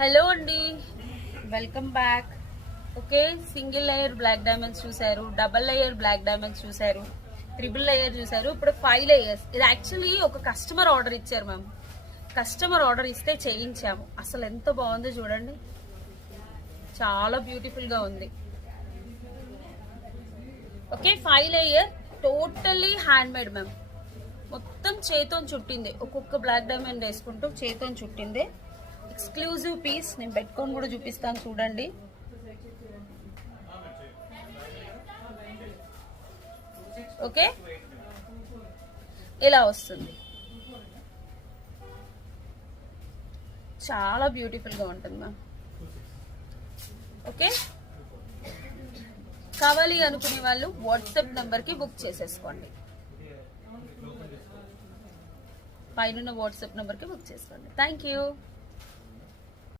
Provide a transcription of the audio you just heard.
Hello అండి, welcome back. Okay, single layer black diamonds చూసారు, double layer black diamonds చూసారు, triple layer చూసారు, ఇప్పుడు 5 లేయర్స్. ఇది యాక్చువల్లీ ఒక కస్టమర్ ఆర్డర్ ఇచ్చారు మ్యామ్. కస్టమర్ ఆర్డర్ ఇస్తే చేయించాము. అసలు ఎంత బాగుందో చూడండి, చాలా బ్యూటిఫుల్ గా ఉంది. Okay, 5 layer totally handmade ma'am. మొత్తం చేతో చుట్టింది. ఒక్కొక్క బ్లాక్ డైమండ్ వేసుకుంటూ చేతో చుట్టింది. Exclusive piece. నేను పెట్టుకొని కూడా చూపిస్తాను చూడండి. ఓకే, ఇలా వస్తుంది. చాలా బ్యూటిఫుల్ గా ఉంటుంది మ్యామ్. ఓకే, కావాలి అనుకునే వాళ్ళు వాట్సాప్ నెంబర్ కి బుక్ చేసేసుకోండి. పైన వాట్సాప్ నెంబర్ కి బుక్ చేసుకోండి. Thank you.